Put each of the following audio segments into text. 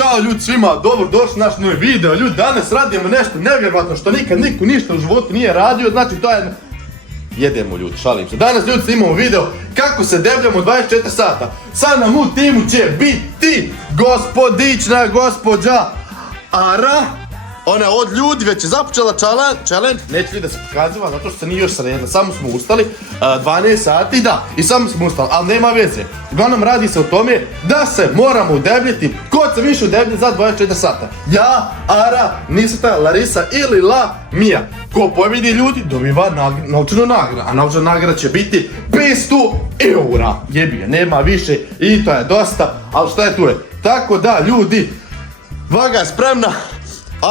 Ćao ljudi svima, dobro došli na naš novi video. Ljudi, danas radimo nešto nevjerojatno što nikad niko ništa u životu nije radio, znači to je... Jedemo ljudi, šalim se. Danas ljudi snimamo video kako se debljamo 24 sata. Sad nam u timu će biti gospodična gospođa Ara. Ona je od ljudi već je započela challenge, neću li da se pokaziva zato što se nije još sredila, samo smo ustali, 12 sati, da, i samo smo ustali, ali nema veze. Uglavnom radi se o tome da se moramo udebljiti, ko se više udeblji za 24 sata. Ja, Ara, Nisata, Larisa ili La Mija. Ko pobjedi ljudi dobiva novčanu nagradu, a novčana nagrada će biti 500 eura. Jebije, nema više i to je dosta, ali šta je tu je? Tako da ljudi, Vaga je spremna.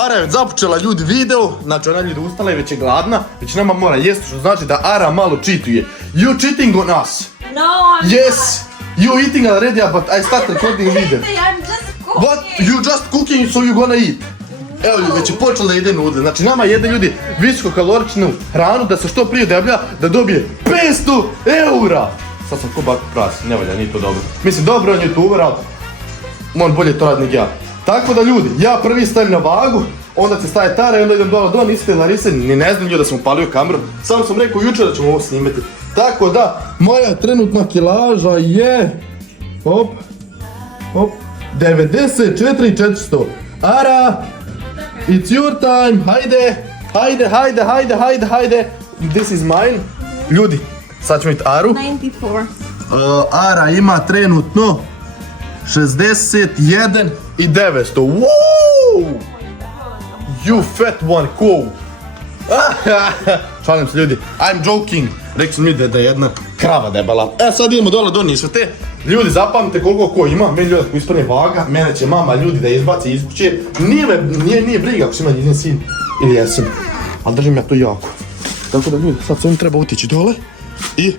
Ara je započela ljudi video, znači ona ljudi ustala i već je gladna, već nama mora jesti, što znači da Ara malo cheatuje. You cheating on us? No, I'm Yes, you eating already, but I start recording video. I'm just cooking. What? You just cooking so you gonna eat? Evo ljudi, već je počela da jede nudle, znači nama jede ljudi visokokaloričnu hranu da se što prije deblja, da dobije 500 eura. Sad sam ko bak pras, ne valja, nije to dobro. Mislim, dobro on youtuber, ali on bolje to radi nego ja. Tako da ljudi, ja prvi stavim na vagu, onda se staje Tara i onda idem dole do Nisate i Larise, ni ne znam da sam upalio kameru, samo sam rekao jučer da ćemo ovo snimati. Tako da, moja trenutna kilaža je, hop, 94.400. Ara, it's your time, hajde, this is mine. Ljudi, sad ćemo vidjeti Aru. 94. Ara ima trenutno 61.900. Wow! You fat one, cool! Šalim se ljudi, I'm joking. Rekli sam mi da je jedna krava debela. Sad idemo dole do Nisate. Ljudi, zapamtite koliko ko ima. Meni ljudi ako isprne vaga, mene će mama ljudi da izbaci iz kuće. Nije briga ako si ima njezin sin ili jesam. Ali držim ja to jako. Tako da ljudi, sad sam treba utići dole. I,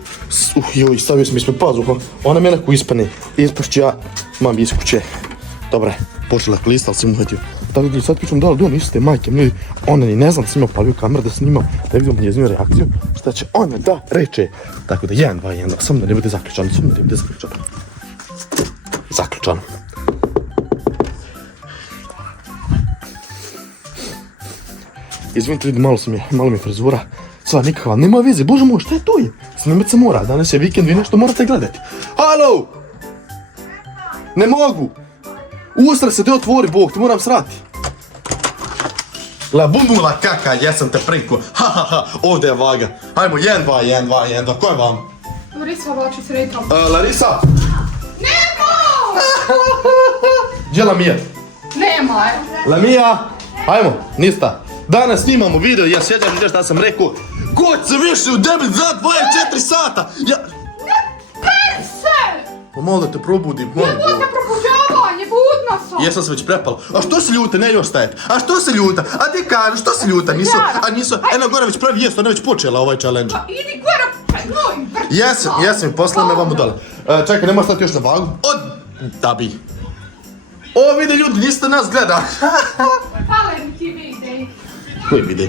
joj, stavio sam ispred pazuha. Ona mene ako isprne. Ispušću ja mami iz kuće. Dobre, počela klista, ali sam uhvatio. Tako da sad pričam dole do Nisate, majke mi, ona ni ne znam da sam imao palio kamer da snimam, da vidimo njezinu reakciju, šta će ona da reče. Tako da 1, 2, 1, samo da ne bude zaključano, Zaključano. Izvinite ljudi, malo mi je frizura, sva nikakva, nema veze, bože moj, šta je to je? Snimat se mora, danas je vikend, vi nešto morate gledati. Halo! Ne mogu! Ustra se te otvori, Bog, ti moram srati. La bumula kaka, jesam te priko. Ovdje je vaga. Hajmo, 1, 2, 1, 2, 1, 2, ko je vam? Larisa vlači s retrom. Larisa? Nemo! Gdje Lamija? Nema je. Lamija? Hajmo, nista. Danas snimamo video, ja sjećam gdje šta sam rekao. God se više udeblit za 24 sata! Perse! Pa malo da te probudim, molim. Budne probuđavanje, budna sam. Jesam se već prepala. A što si ljuta, ne još stajati? A što si ljuta? A ti kažu, što si ljuta? Nisu, eno gore već pravi jest, ona je već počela ovaj challenge. Pa idi gore, noj, vrti. Jesam, poslala me vamo dole. Čekaj, ne možeš stati još na vagu? Da bi. O, vidi ljudi, niste nas gleda. Pale mi ti vide. Koji vide?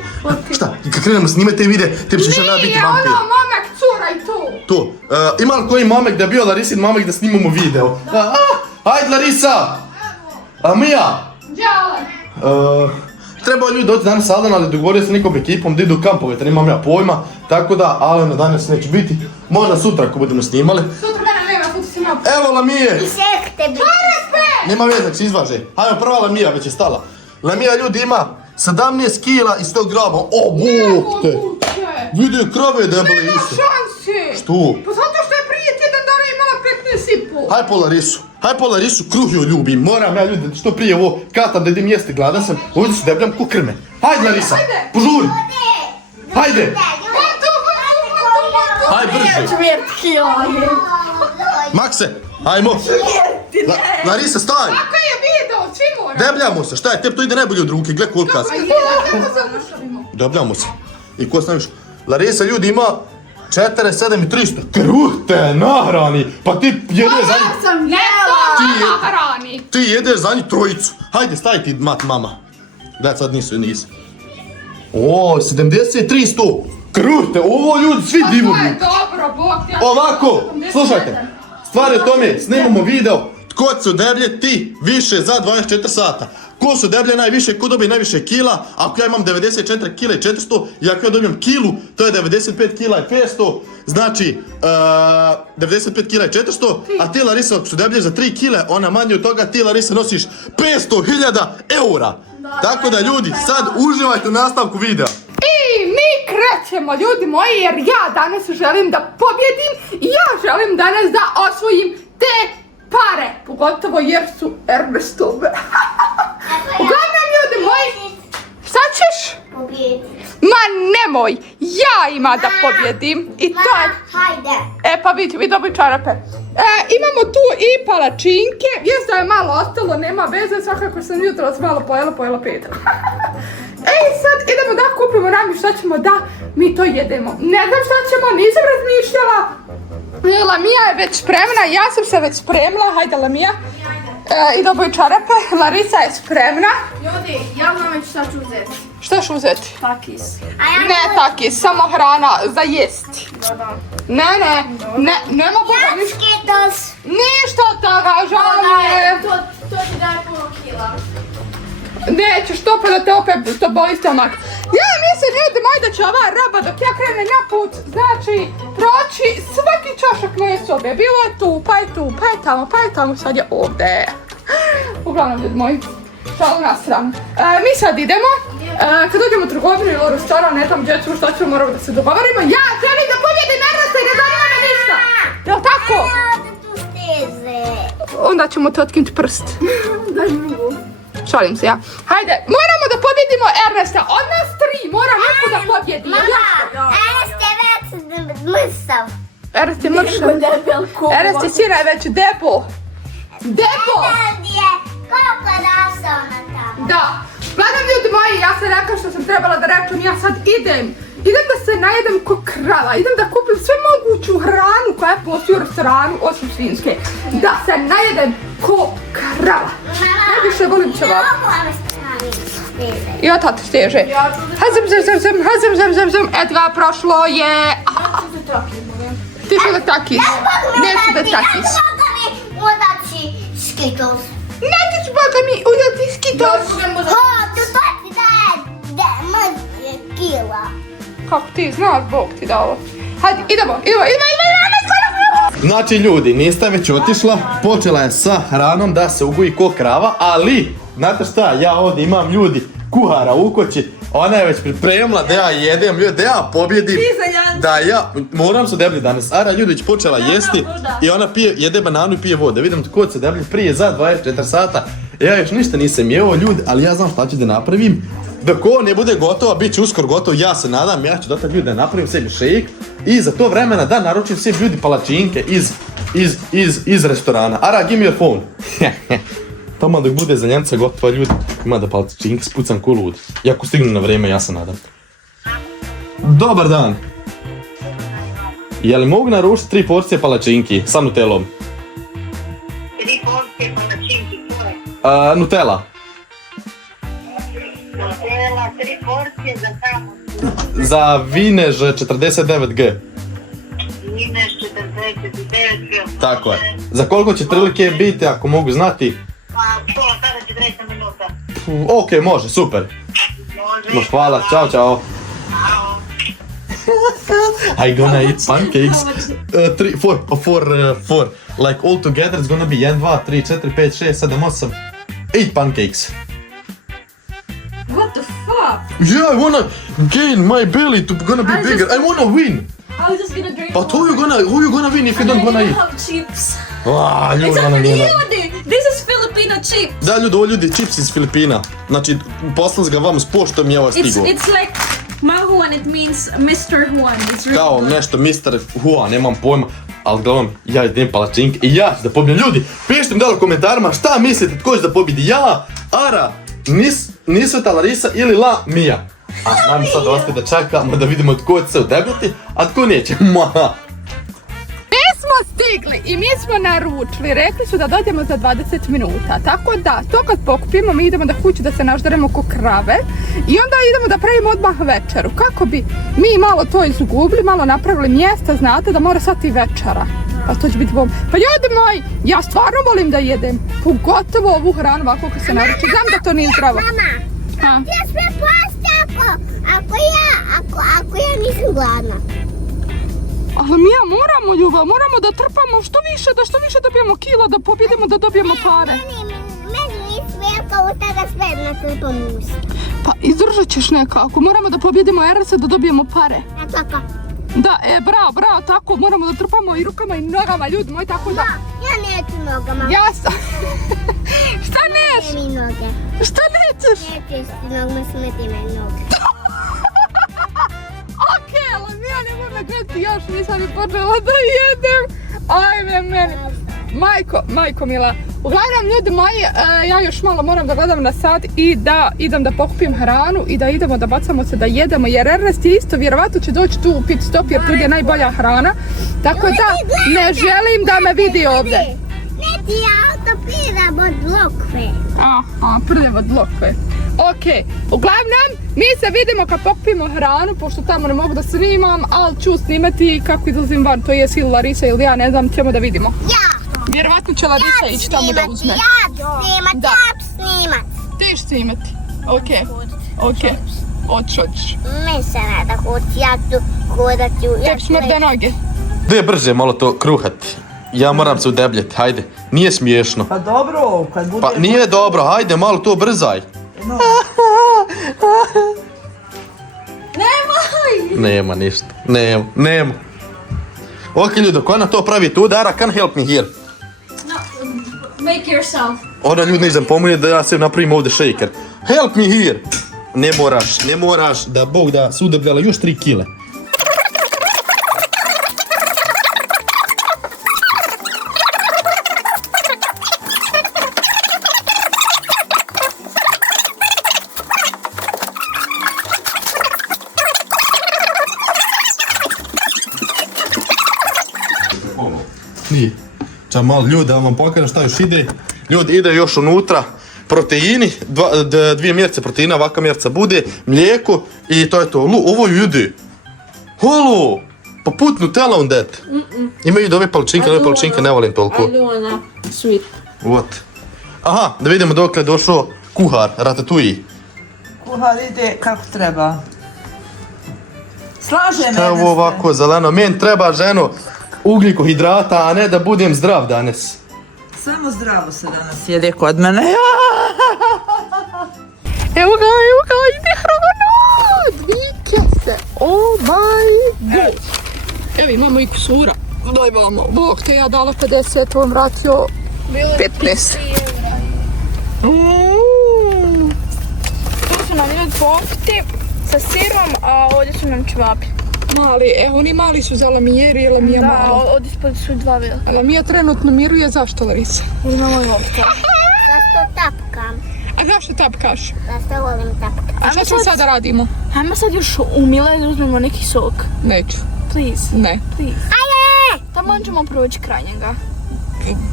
Šta, kad krenemo snimati te vide, ti ćeš ona biti Nije vampir. ono, momak, cura i tu. Tu, ima li koji momek da je bio Larisin momek da snimamo video? Hajde Larisa! Mija! Đale. Trebao ljudi doći danas Alena, ali dogovorio se nekom ekipom da idu u kampove, da nemam ja pojma. Tako da Alena danas neće biti, možda sutra ako budemo snimali. Sutra mene nema, sutra si ima. Evo Lamije! Sekte bi. Nema veze, nek se izvaže. Hajmo, prva Lamija već je stala. Lamija ljudi ima 17 kila i 100 grama. O, bog te! Vidi krave debele Nema isto. šanse. Što? Pa zato što je prije tjedan dana imala 15,5. Haj po Larisu, kruh joj ljubim. Moram ja ljudi što prije ovo katam da idem jesti, gladan sam. Ovdje se debljam ko krme. Hajde Larisa, požuri. Hajde. Haj brže. Makse, hajmo. Larisa, staj. Kako je video, svi mora. Debljamo se, šta je, tebi to ide najbolje od ruke, gle koliko sam. A je, da se odušavimo. Debljamo se. I ko staviš? Larisa ljudi ima 47.300. Kruh te nahrani. Pa ti jedeš za njih. Sam ne to nahrani. Ti jedeš za njih trojicu. Hajde, stavi ti mama. Da, sad nisu. O, 73.100. Kruh te, ovo ljudi svi divu. To je dobro, Bog ti. Ovako, slušajte. Stvar je u tome, snimamo video ko su deblje ti više za 24 sata. Ko su deblje najviše, ko dobije najviše kila, ako ja imam 94 kila i 400, i ako ja dobijem kilu, to je 95 kila i 500, znači 95 kila i 400, a ti Larisa ako su deblje za 3 kile, ona manje od toga, ti Larisa nosiš 500.000 eura. Tako da ljudi, sad uživajte u nastavku videa. I mi krećemo, ljudi moji, jer ja danas želim da pobjedim i ja želim danas da osvojim te pare. Pogotovo jer su Ernestove. Uglavnom, ljudi moji, šta ćeš? Pobjedi. Ma nemoj, ja ima da pobjedim. I to je... Hajde. E pa vidi dobri čarape. Imamo tu i palačinke. Jest da je malo ostalo, nema veze, svakako sam jutros malo pojela pet. Ej, sad idemo da kupimo nam šta ćemo da mi to jedemo. Ne znam šta ćemo, nisam razmišljala. Lamija je već spremna, ja sam se već spremila. Hajde Lamija. I doboj čarape, Larisa je spremna. Ljudi, ja znam već šta ću uzeti. Šta ću uzeti? Takis. Ne takis, samo hrana za jesti. Ne mogu da ništa. Skittles. Ništa od toga, žao mi je. To ti daje puno kila. Nećeš to pa da te opet to boli stomak. Ja mislim, ljudi moji, da će ova roba dok ja krenem na put, znači, proći svaki čošak moje sobe. Bilo je tu, pa je tamo, sad je ovdje. Uglavnom, ljudi moji, šalu na stranu. Mi sad idemo, kad dođemo u trgovinu ili u restoran, ne znam gdje ću, šta ćemo, moramo da se dogovorimo. Ja želim da pobjedim Ernesta i ne zanima me ništa. Jel tako? Onda ćemo te otkinuti prst. Daj mogu. Šalim se ja. Hajde, moramo da pobjedimo Ernesta. Od nas 3 mora neko da pobjedi. Ernest je već mrsav. Ernest je mršav. Ernest je sina već debel. Debel! Ernest je koliko rasao na tamo. Da. Gledam, ljudi moji, ja sam rekao što sam trebala da rečem. Ja sad idem da se najedem ko krava. Idem da kupim sve moguću hranu koja postoji u restoranu, osim svinjske. Da se najedem ko krava. Najviše volim ćevap. I od tata steže. Hazem. Edga, prošlo je. Ti ću da takis. Neću da takis. Udaći Skittles. Nećeš boga mi udati Skittles. To ti daje moj kila. Kako ti znaš, Bog ti dao. Hajde, idemo. Znači ljudi, niste već otišla, počela je sa hranom da se ugoji ko krava, ali, znate šta, ja ovdje imam ljudi, kuhara u kući, ona je već pripremila da ja jedem, ljudi, da ja pobjedim, da ja, moram se deblji danas, Ara Ljudić počela jesti i ona jede bananu i pije vode, vidim tko se deblji prije za 24 sata, ja još ništa nisam jeo ljudi, ali ja znam šta ću da napravim, dok ovo ne bude gotovo, bit će uskoro gotovo, ja se nadam, ja ću dotak ljudi da napravim sebi šejk i za to vremena da naručim sebi ljudi palačinke iz restorana. Ara, give me your phone. Tamo dok bude za Njemca gotova ljudi, ima da palačinke spucam ko lud. I ako stignu na vrijeme, ja se nadam. Dobar dan. Je li mogu naručiti 3 porcije palačinki sa nutelom? 3 porcije palačinki, koje? Nutella. Nutella, 3 porcije za kamo? Za Vinež 49G. Vinež 49G. Tako je. Za koliko će prilike biti, ako mogu znati? Pa, pola sada 40 minuta. Ok, može, super. Može. Hvala, čao. Ćao. I gonna eat pancakes. 4. Like all together it's gonna be 1, 2, 3, 4, 5, 6, 7, 8. 8 pancakes. What the fuck? Yeah, I wanna gain my belly to gonna be bigger. I wanna win. I was just gonna drink. But who you gonna win if you don't gonna eat? have chips. Ljudi, ona nije. This is Filipino chips. Da, ljudi, ovo ljudi, chips iz Filipina. Znači, poslan ga vam s poštom i ovo stigo. It's like Mahuan, it means Mr. Juan. It's really Kao good. nešto, Mr. Hua, nemam pojma. Ali gledam, ja idem palačinke i ja ću da pobijem. Ljudi, pišite mi dole u komentarima šta mislite tko će da pobjedi. Ja, Ara, Nisveta Larisa ili La Mija. A nam sad ostaje da čekamo da vidimo tko će se udebljati, a tko neće. Mi smo stigli i mi smo naručili, rekli su da dođemo za 20 minuta, tako da to kad pokupimo mi idemo da kući da se našderemo ko krave i onda idemo da pravimo odmah večeru, kako bi mi malo to izgubili, malo napravili mjesta, znate da mora sad i večera, A to će biti bom. Pa ljudi moji, ja stvarno volim da jedem. Pogotovo ovu hranu ovako kad se naruči. Znam da to nije zdravo. Mama, A. ti je sve posti ako ja nisam gladna. Ali mi moramo, ljubav, moramo da trpamo što više dobijemo kila, da pobjedimo, da dobijemo pare. Meni nije svijelka od tada sve natrpam usta. Pa izdržat ćeš nekako, moramo da pobjedimo RS da dobijemo pare. Ja tako. Da, bravo, tako, moramo da trpamo i rukama i nogama, ljudi moji, tako da... Ja neću nogama. Ja sam... Šta neš? Ne mi noge. Šta nećeš? Neću jesti nogama, smeti me noge. Okej, ali ja ne moram gledati još, nisam ni počela da jedem. Ajme meni. Majko mila. Uglavnom, ljudi moji, ja još malo moram da gledam na sat i da idem da pokupim hranu i da idemo da bacamo se da jedemo, jer Ernest je isto, vjerovatno će doći tu u pit stop jer tu je najbolja hrana. Tako da ne želim da me vidi ovdje. Ne ti auto pira od lokve. Aha, prljev od lokve. Ok, uglavnom, mi se vidimo kad pokupimo hranu, pošto tamo ne mogu da snimam, ali ću snimati kako izlazim van, to je ili Larisa ili ja, ne znam, ćemo da vidimo. Ja. Vjerovatno će Larisa ići tamo da uzme. Ja snimat, Da. ja snimat. Ti ćeš snimati. Ok. Hoćeš. Mislim da hoću, ja ću hodati. Tebi smrde noge. Gdje brže malo to kruhati? Ja moram se udebljati, hajde. Nije smiješno. Pa dobro, kad bude... Pa nije dobro, hajde malo to brzaj. No. Nema ništa, nema. Ok ljudi, dok ona to pravi tu, Dara, can help me here. No, make yourself. Ona ljudi nisam pomoći da ja se napravim ovdje shaker. Help me here. Ne moraš da Bog da su udebljala još 3 kile. Nije. Čamal, ljudi, da vam pokažem šta još ide. Ljudi, ide još unutra proteini, 2 mjerce proteina, ovaka mjerca bude, mlijeko i to je to. Ovo ide. Halo, pa put Nutella on that. Imaju da ove palačinke ne volim toliko. I do wanna sweet. What? Aha, da vidimo dok je došao kuhar, ratatouille. Kuhar ide kako treba. Slaže Šta je me ovo ovako zeleno? Meni treba, ženo, ugljikohidrata, a ne da budem zdrav danas. Samo zdravo se danas jede kod mene. Evo ga, ide hrana! 2 kese, oh my god! Evo imamo i kusura. Daj vamo, Bog te ja dala 50, on vratio 15. Tu su nam ljudi pofti sa sirom, a ovdje su nam čevapi. Mali, oni mali su za Lamije, jer je Lamija Da, mala. ovdje ispod su 2 velika. Lamija trenutno miruje, zašto Larisa? Imamo i ovdje. Zašto tapkam? A zašto tapkaš? Zašto volim tapkam? A što sad sada radimo? Hajmo sad još u Mile da uzmemo neki sok. Neću, Please, ne. please. Ajde! Tamo ćemo proći kraj njega.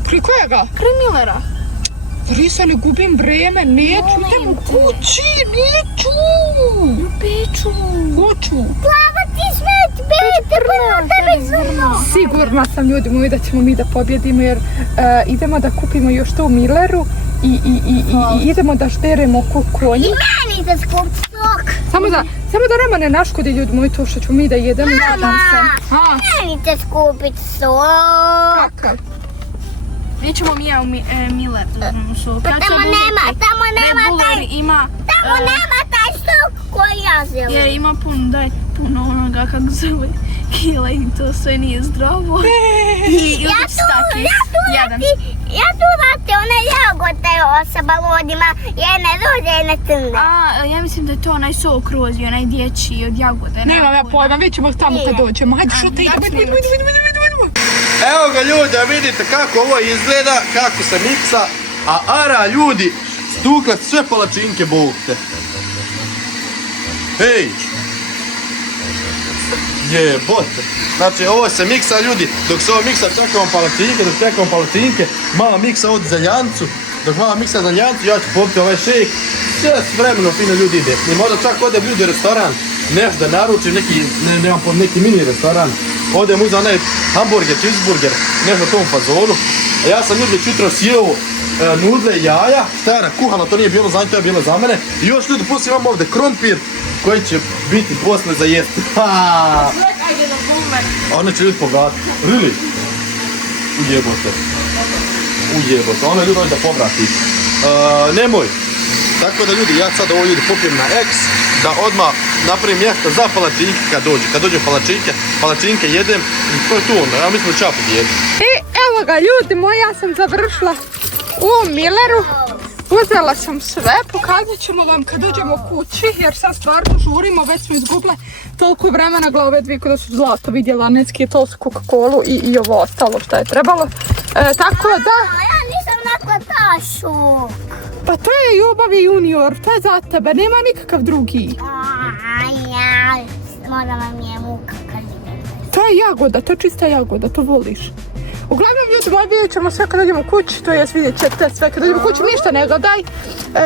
Pri kojega? Kraj Millera. Larisa, ne gubim vreme, neću, idem u kući, neću! U peču. Hoću. Plava ti smet, bejte, prvo tebi zrno. Sigurna sam, ljudi moji, da ćemo mi da pobjedimo jer idemo da kupimo još to u Milleru i idemo da šteremo ko konji. Meni da skup sok. Samo da nama ne naškodi, ljudi moji, to što ćemo mi da jedemo. Mama, A, meni da skupit sok. kakav? Gdje ćemo mi ja u Miller da uzmemo sok? Pa tamo nema taj, Ima, tamo nema taj sok koji ja želim. jer ima puno onoga kako zove kila i to sve nije zdravo. I Ja tu dati one jagode sa balonima, jedne ruže, jedne crne. Ja mislim da je to onaj sok rozi, onaj dječji od jagode. Nemam ja pojma, vidjet ćemo tamo kad dođemo. Hajde, što te idemo, idemo. Evo ga ljudi, da vidite kako ovo izgleda, kako se miksa, a Ara ljudi stukla sve palačinke bukte. Hej! Jebote! Znači ovo se miksa ljudi, dok se ovo miksa čekamo palačinke, mala miksa ovdje za ljancu, dok mala miksa za ljancu ja ću popiti ovaj šejk, sve s vremenom fino ljudi ide. I možda čak odem ljudi u restoran, nešto da naručim, nemam pod neki mini restoran, Odem uz onaj hamburger, cheeseburger, nešto u tom fazonu. A ja sam ljudi jutro sjeo nudle i jaja, šta je nakuhano, to nije bilo za njih, to je bilo za mene. I još ljudi, plus imamo ovdje krompir koji će biti poslije za jesti. A one će ljudi povratiti. Really? Ujebote. Ono ljudi hoće da povrati. Nemoj. Tako da ljudi, ja sad ovo ljudi popijem na X, da odmah napravim mjesto za palačinke kad dođu. Kad dođu palačinke jedem i to je tu onda, ja mislim da čapu jedem. I evo ga ljudi moji, ja sam završila u Milleru. Uzela sam sve, pokazat ćemo vam kad dođemo kući, jer sad stvarno žurimo, već smo izgubile toliko vremena, gleda ove dvije kada su zlato vidjela, Necki je to s Coca-Colu i ovo ostalo što je trebalo. Tako da... Ja nisam nakon tašu. Pa to je Ljubavi junior, to je za tebe, nema nikakav drugi. Možda vam je muka kad vidite. To je jagoda, to je čista jagoda, to voliš. Uglavnom ljudi moji, vidjet ćemo sve kad dođemo kući, to jest vidjet ćete sve kad dođemo kući, ništa ne gledaj.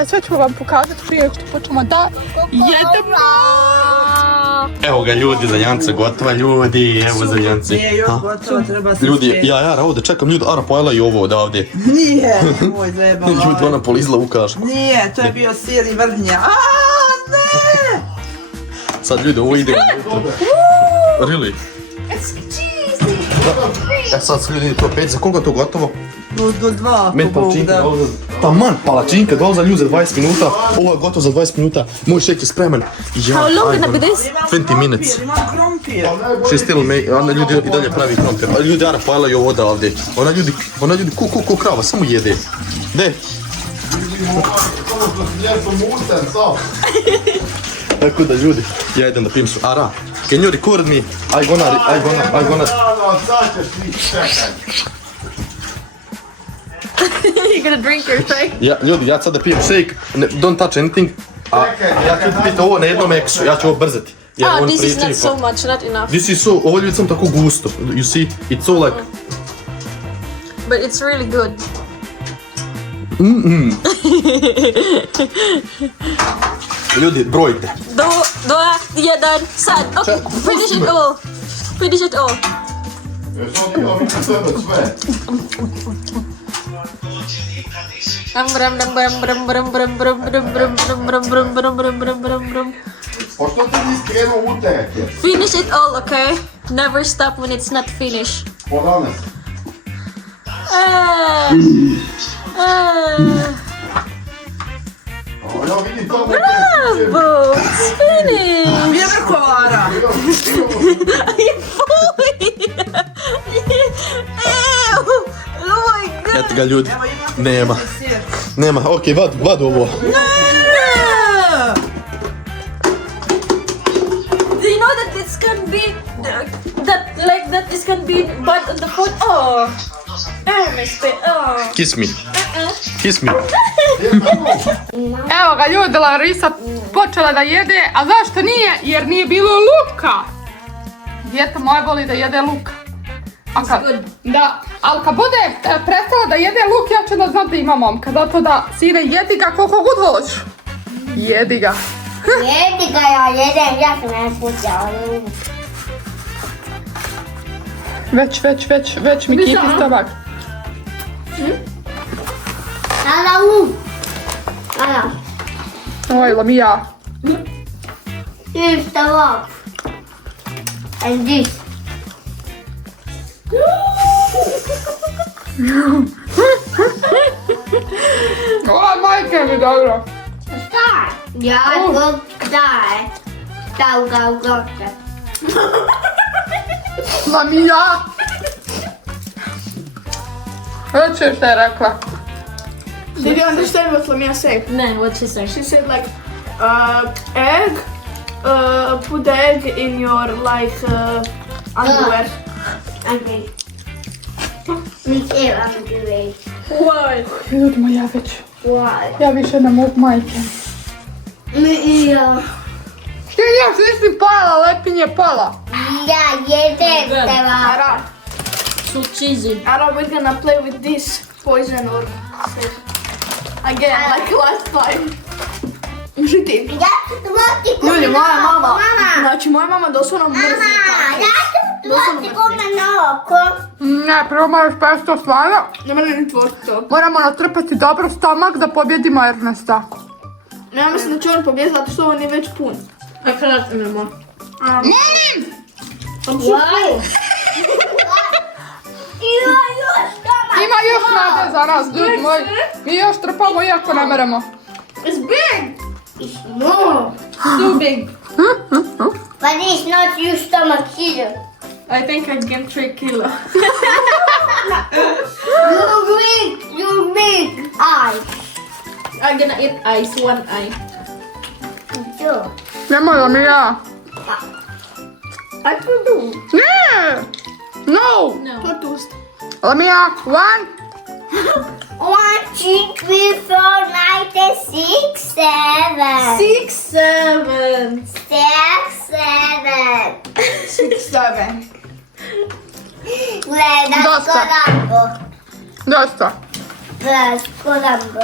Sve ćemo vam pokazati prije što počnemo da jedemo. Evo ga ljudi, Zanjanca gotova, ljudi, evo Zanjanci. Nije još gotovo, treba se Ljudi, svijet. ja ovdje čekam ljudi, Ara pojela i ovo odavde. Nije, moj zajebala. Ljudi, ona polizla ukaže. Nije, to je bio sir i vrhnja. Aaaa, ne! Sad ljudi, ovo ide. Really? Sad ljudi, to 5, za koliko je to gotovo? Do 2. Meni palačinka dolaze... Taman, palačinka dolaze ljudi za 20 minuta. Ovo je gotovo za 20 minuta. Moj šek je spreman. How long gonna be this? 20 minutes. Imam krompir. She still make, ona ljudi i dalje pravi krompir. A ljudi, Ara pojela i ovo odavde. Ona ljudi ku krava, samo jede. De? Tako da ljudi, ja idem da pijem su. Ara, can you record me? I gonna... You're gonna drink your shake? Ja, ljudi, ja sad da pijem shake, don't touch anything. A ja ću piti ovo na jednom eksu, ja ću ovo brzati. Oh, this is not so much, not enough. This is so, ovo ljudi sam tako gusto. You see, it's so like... But it's really good. Ljudi, brojite. 2, 1, sad. Okay, finish it all. Finish it all. Pošto ti nisi krenuo u teke? Finish it all, okay? Never stop when it's not finished. Podane se. Ja vidim to. Bravo! It's finished! Gdje vrkovara? Oh my god! Eto ga ljudi, Evo imate nema. sir. Nema, okej, vad ovo. Do you know that this can be that this can be bad on the food? Oh, missed it. Oh. Kiss me. Kiss me. Evo ga ljudi, Larisa počela da jede, a zašto nije? Jer nije bilo luka. Dijete moje voli da jede luk. A kad, da, ali kad bude prestala da jede luk, ja ću da znam da ima momka. Zato da, sine, jedi ga koliko god voliš. Jedi ga. Jedi ga, ja jedem, ja sam ne spustila. Već mi kipi stomak. Sada Sada. Ojla mi ja. Here's the rock. And this. O, majke mi dobro. Start. Ja, go die. Go. La mi ja. Već je što je rekla. Did you understand what Lamia said? No, what'd she say? She said like, egg, put the egg in your like underwear. Okay. Me too, I'm doing. Why? Ljudimo, ja već. Why? Ja više ne mogu majke. Me too. Što ja svi pala, lepinje pala. Ja jedem teba. Ara, So cheesy. Ara, we're gonna play with this poison or again like last time. Žiti. Ja ću tvoti Ljudi, moja mama, Mama. znači moja mama doslovno mrzi Mama, takve. ja ću Baci kome na oko. Ne, prvo moraš pesti to stvarno. Ne mene ni tvoj to. Moramo natrpati dobro stomak da pobjedimo Ernesta. Ja mislim da će on pobjeti zato što on je već pun. I cannot anymore. Ima još nade za nas, ljudi moji. Mi još trpamo iako ne meremo. It's big! No. So big. But it's not your stomach either. I think I gained 3 kilo. You're big eyes. I'm gonna eat ice, 1 eye. Sure. Nemoj da mi ja. What to do? Ne! No! No. To je tust. Da mi ja. 1. 1, 2, 3, 4, 5, 6, 7. 6, 7. 7. 7. Gledaj Dosta. Rambo. Dosta. Gledaj Rambo.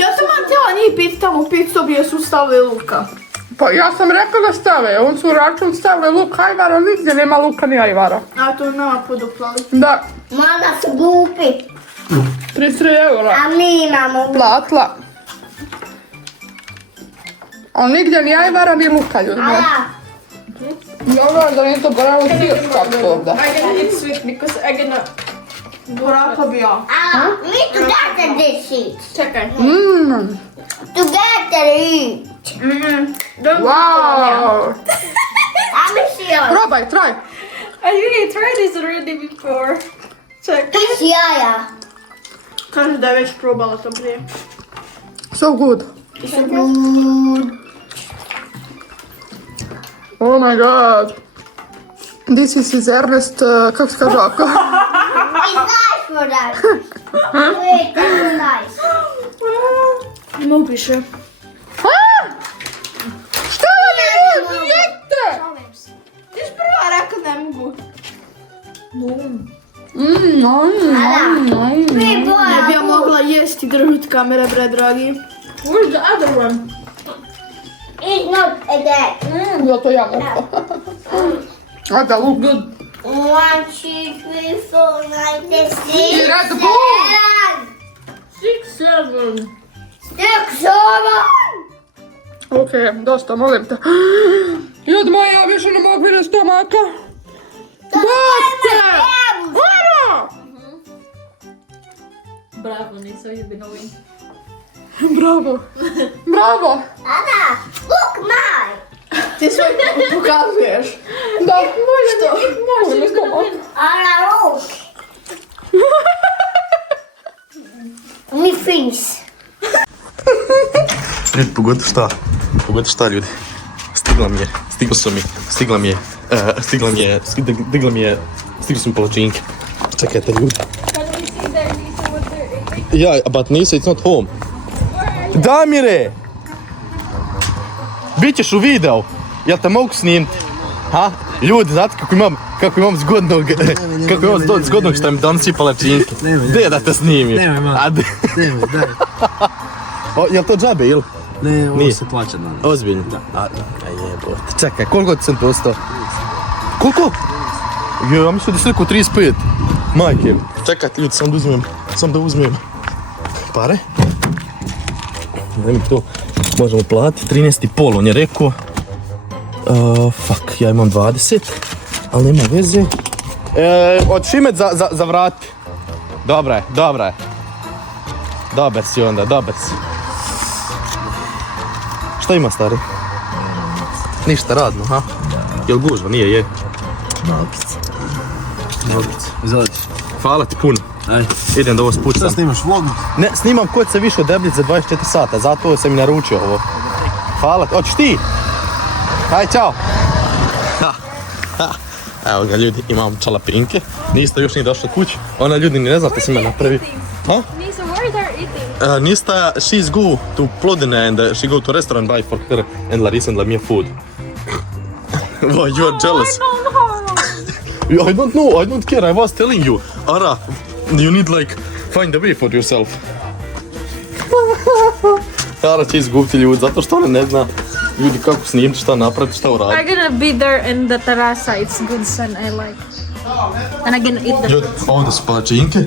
Ja sam vam htjela njih piti tamo u pit sobi jer su stavili luka. Pa ja sam rekla da stave, on su u račun stavili luk ajvara, nigdje nema luka ni ajvara. A to nama poduplali. Da, Mada su glupi. 33 eura. A mi imamo Platila. Ali nigdje ni ajvara ni luka, ljudi moji. Ala. Dobro da nije to boravilo sirčak ovdje. I'm gonna eat sweet because I'm gonna... Boraka bi ja. Ala. Mi together this shit. Čekaj. Together eat. Wow! A mi si joj. Probaj, traj. I really tried this already before. Čekaj. Ti si jaja. Kaže da je već probala to prije. So good. Oh my god. This is his Ernest, kako se kaže ovako? It's nice for that. Wait, that's nice. Ima upiše. Šta je ljudi, jeste? Ti si prva rekla ne mogu. Ne bi ja mogla jesti i držati kamere, bre, dragi. Where's the other one? It's not a that. Zato ja mogu. A da luk. 1, 2, 3, 4, 5, 6, I Red 7. Bull. 6, 7. 6, 7. Ok, dosta, molim te. Ljudi moji, ja više ne mogu vidjeti stomaka. Dosta! Vara! Bravo, Nisa, you've been knowing. Bravo. Bravo. Ada, look mine. Ti sve pokazuješ. Da. Što? Molim stomak. Ada, look. Mi fins. Ljudi, pogotovo šta ljudi. Stigla su mi palačinke. Čekajte ljudi. Can we see that Nisa was there eating? Ja, but Nisa, it's not home. Damire! Bićeš u videu. Jel te mogu snimiti? Ha? Ljudi, znate kako imam zgodnog šta mi donosi palačinke? Gdje da te snimim? Nemoj, ma. Nemoj, daj. Jel to džabe, ili? Ne, ovo Nije. se plaća danas. Ozbiljno? Da. Jebote. Čekaj, koliko ti sam to ostao? Koliko? Jo, ja mislim da si rekao 35. Majke. Čekajte ljudi, sam da uzmem pare. Daj mi to, možemo platiti, 13,5 on je rekao. Fuck, ja imam 20, ali nema veze. Od Šimet za vrati. Dobra je. Dobar si onda, dobar si. Šta ima, stari? Ništa, radno, ha? Jel gužva? Nije, je. Nogice. Izvodi. Hvala ti puno. Ajde. Idem da ovo Šta spucam. snimaš, vlog? Ne, snimam ko se više odebljić za 24 sata, zato sam i naručio ovo. Hvala ti. Hoćeš ti? Aj, čao. Evo ga ljudi, imam čalapinke. Nista još nije došla kući. Ona ljudi ni ne znate si me napravi. Ha? Nisa, where is our eating? Nista, she's go to Plodine and she go to restaurant buy for her and Larissa and Lamia food. Wow, you are jealous. I don't know, I don't care, I was telling you. Ara, you need like find a way for yourself. Ara će izgubiti ljud, zato što ona ne zna Ljudi, kako snimiti, šta napraviti, šta uraditi. I'm gonna be there in the terasa. It's good sun. I like. And I'm gonna eat the. Ljudi, ovdje su palačinke.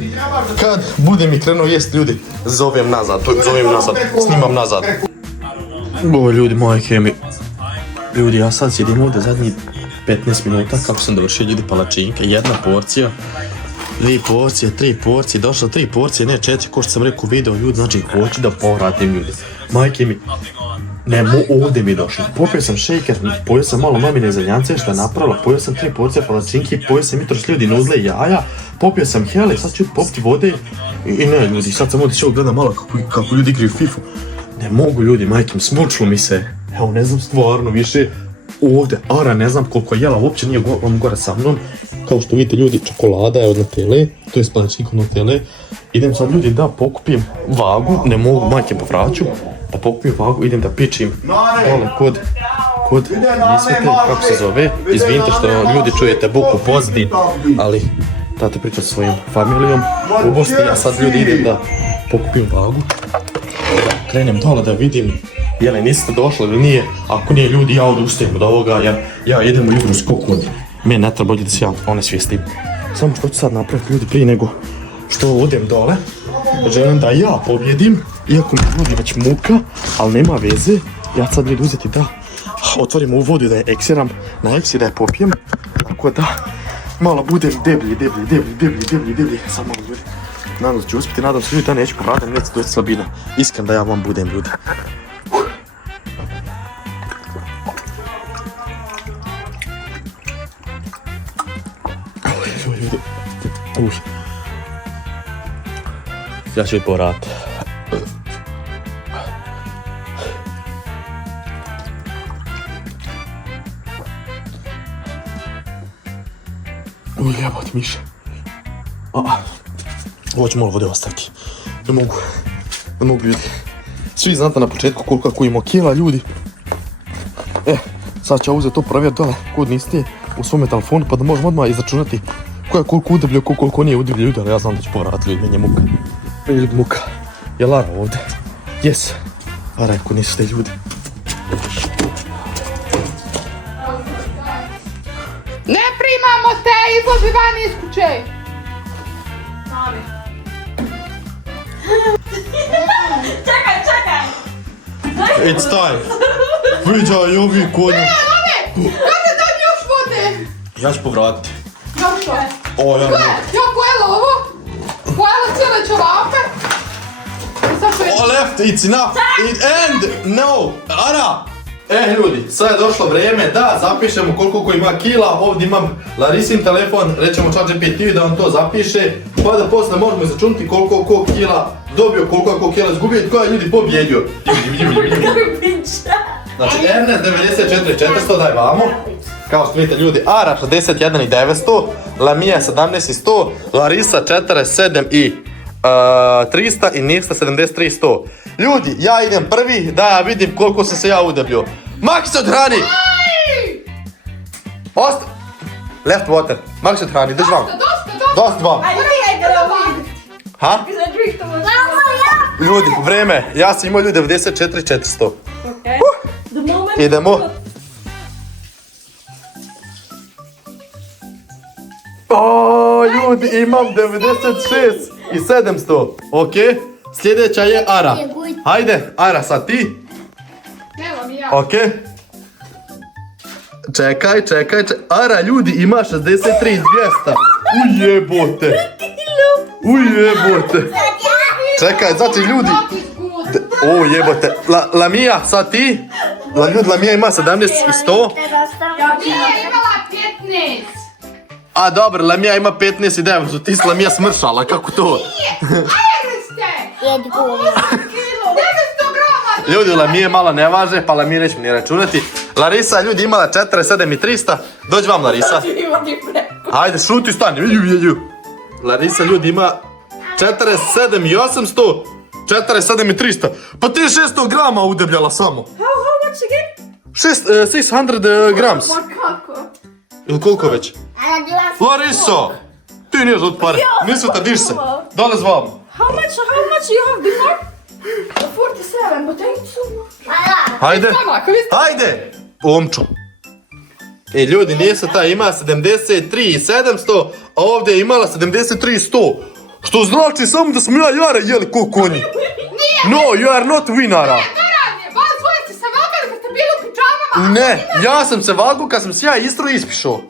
Kad budem i krenuo jest, ljudi, zovem nazad, snimam nazad. O, ljudi, majke mi. Ljudi, ja sad sjedim ovdje zadnjih 15 minuta kako sam dovršio, ljudi, palačinke. Jedna porcija, 2 porcije, 3 porcije, došlo 3 porcije, ne 4, ko što sam rekao u video, ljudi, znači hoću da povratim, ljudi. Majke mi, ovdje mi je došlo. Popio sam šejker, pojeo sam malo mamine zeljance što je napravila, pojeo sam 3 porcije palačinki, pojeo sam jutros, ljudi, nuzle i jaja, popio sam hele, sad ću popiti vode i ne, ljudi, sad sam ovdje gledam malo kako ljudi igraju FIFA. Ne mogu, ljudi, majke mi, smučilo mi se. Evo, ne znam stvarno više ovdje, Ara ne znam koliko je jela, uopće nije gore sa mnom. Kao što vidite, ljudi, čokolada je od Nutelle, to je palačinka od Nutelle. Idem sad, ljudi, da pokupim vagu, ne mogu, majke povraću, da pokupim vagu, idem da pičim dole kod nisvete, kako se zove, izvinite što ljudi čujete buku pozadin, ali tate priča sa svojim familijom u Bosni, ja sad, ljudi, idem da pokupim vagu, da krenem dole da vidim jel niste došli ili nije, ako nije, ljudi, ja odustajem od ovoga, jer ja idem u igru skoku, meni ne treba da se ja onesvijestim. Samo što ću sad napraviti, ljudi, prije nego što odem dole, želim da ja pobjedim, iako mi ljudi već muka, ali nema veze, ja sad ljudi uzeti da otvorim ovu vodu da je eksiram, na eksi da je popijem, tako da malo budem deblji, samo malo, ljudi. Nadam se ću uspjeti, nadam se, ljudi, da neću povratim, neće doći slabina, iskren da ja vam budem, ljudi. Ja ću povratiti. Jebate miše. Ovo ću malo vode ostaviti. Ne mogu, ljudi. Svi znate na početku koliko imamo kila, ljudi. Sad ću uzeti to provjeriti dole kod niste u svome telefonu pa da možemo odmah izračunati ko je koliko udebljio, koliko nije udebljio, ljudi, ali ja znam da ću povratiti, ljudi, meni je muka. Meni je, ljudi, muka. Je Lara ovdje? Yes. Lara, ako niste, ljudi. Ne primamo te, izlazi van iz kuće. Čekaj. It's time. Viđaj ovi konju. Kada da još vode? Ja ću povratiti. Zašto? O, ja ne mogu. Ja pojela ovo? Pojela cijele čevape? Oh, left, it's enough. And, no, Ara. Ljudi, sad je došlo vrijeme da zapišemo koliko ima kila. Ovdje imam Larisin telefon, rećemo ChatGPT da on to zapiše, pa da posle možemo izračunati koliko ko kila dobio, koliko je ko kila izgubio i ko je, ljudi, pobjedio. Znači, Ernest 94.400, daj vamo. Kao što vidite, ljudi, Ara 61.900, Lamija 17.100, Larisa 47.300 i Nista 73.100. Ljudi, ja idem prvi da ja vidim koliko sam se ja udebljio. Maki se odhrani! Left water. Maki se odhrani, drži vam. Dosta vam. Ha? Ljudi, vreme. Ja sam imao ljudi 94.400. Idemo. Ljudi, imam 96.700. Ok? Sljedeća je Ara. Hajde, Ara, sad ti. Evo mi ja. Ok. Čekaj. Ara, ljudi, ima 63.200. Ujebote. Čekaj, znači, ljudi. Ujebote. Lamija, sad ti. Lamija ima 17.100. Nije imala 15. A dobro, Lamija ima 15.900. Ti si Lamija smršala, kako to? Jedi govno. 900 grama. Ljudi, Lamije malo ne važe, pa Lamije nećemo ni računati. Larisa, ljudi, imala 47.300. Dođi vam, Larisa. Hajde, šuti, stani. Larisa, ljudi, ima 47.800. 47.300. Pa ti 600 grama udebljala samo. How much again? 600 grams. Kako? Ili koliko već? Larisa! Ti nije od pare. Nisu te, diš se. Dole zvam. How much you have before? 47, but ain't so much. Hajde. Stomak, vi ste... Hajde! Omčo. Ljudi, nisu ta ima 73.700, a ovdje je imala 73.100. Što znači samo da smo ja i Jara jeli ko konji. No, you are not winara. To radi, vas dvoje ste se vagali kad ste bili u pidžamama. Ne, ja sam se vagu kad sam se ja Istru ispišao.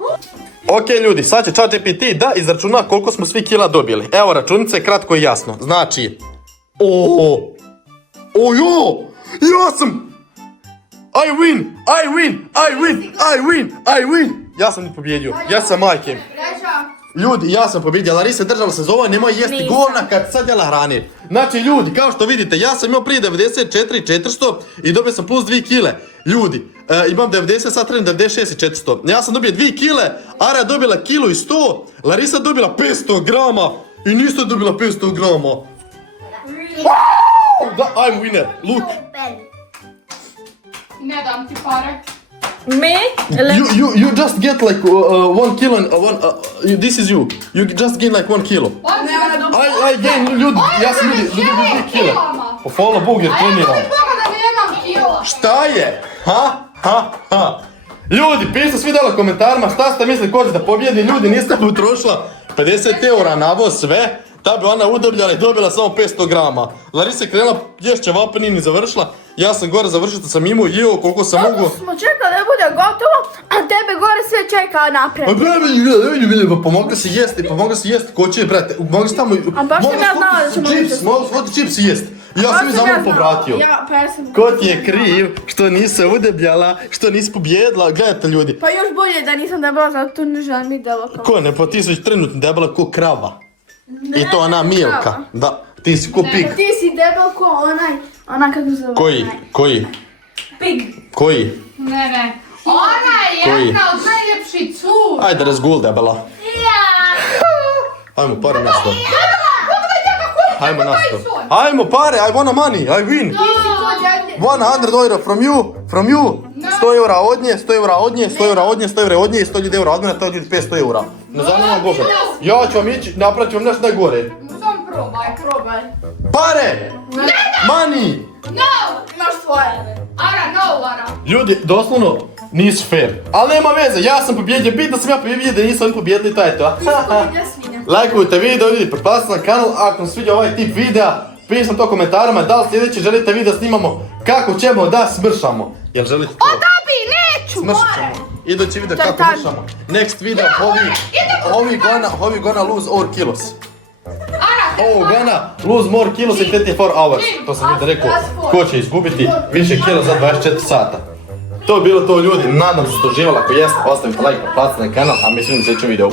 Ok ljudi, sad će ChatGPT da izračuna koliko smo svi kila dobili. Evo računica je kratko i jasno. Znači... Ja sam... I win! Ja sam pobjedio, ja sam majke. Reža. Ljudi, ja sam pobjedio, Larisa je držala se zova, nemoj jesti govna kad sad jela hrane. Znači ljudi, kao što vidite, ja sam imao prije 94.400 i dobio sam plus 2 kile. Ljudi, imam 90, sad trebam 96.400. Ja sam dobio 2 kile, Ara je dobila kilo i 100, Larisa je dobila 500 grama i niste dobila 500 grama. Da, I'm winner, look. Ne dam ti pare. Me? You just get like 1 kilo and this is you. You just gain like 1 kilo. I gain, ljudi, ja sam ljudi 2 kile. Pa hvala Bogu jer treniram. Boga da nemam kila. Šta je? Ha. Ljudi, pišite svi dole u komentarima šta ste mislili ko će da pobjedi. Ljudi, niste utrošila 50 eura na ovo sve. Da bi ona udobljala i dobila samo 500 grama. Larisa je krenula ješće vape, nije ni završila. Ja sam gore završio što sam imao i jeo koliko sam mogu. Smo čekali da bude gotovo, a tebe gore sve čeka naprijed. Pa pomogli se jesti, ko će, brate, mogli se tamo... A baš sam ja znala da ćemo čips, mogli svoti čips i jesti. Ja sam ih zamalo povratio. Pa ja sam... Ko ti je kriv što nisi udebljala, što nisi pobjedila, gledajte ljudi. Pa još bolje da nisam debela, zato tu ne želim biti debela. Ko ne, pa ti si već trenutno debela ko krava. I to ona Milka, da, ti si ko pig. Ti si debel ko onaj kako se zove. Koji? Pig. Koji? Ne. Ona je jedna od najljepših cura. Ajde, razgul debela. Ajmo pare na sto. Ajmo na sto. Ajmo pare, I wanna money, I win. 100 euro from you. 100 eura od nje, 100 eura od nje, 100 eura od nje, 100 eura od nje i 100 ljudi eura od mene, to ljudi 500 eura. Ne zanima Boga. Ja ću vam ići, napravit ću vam nešto najgore. Sam probaj. Pare! Money! No! Imaš svoje. Ara. Ljudi, doslovno nisu fair. Ali nema veze, ja sam pobjedio, bitno sam ja pobjedio da nisam pobjedili, to je to. Lajkujte video, ljudi, pretplatite na kanal, ako vam sviđa ovaj tip videa, pišite to u komentarima, da li sljedeći želite video snimamo kako ćemo da smršamo. Jel želite to? Odabi, neću, Smršat ćemo. Idući video kako smršamo. Next video, we gonna lose all kilos. Gonna lose more kilos in 24 hours. To sam vidio rekao, ko će izgubiti više kila za 24 sata. To je bilo to ljudi, nadam se da ste uživali, ako jeste, ostavite like, pretplatite na kanal, a mi se vidimo u sljedećem videu.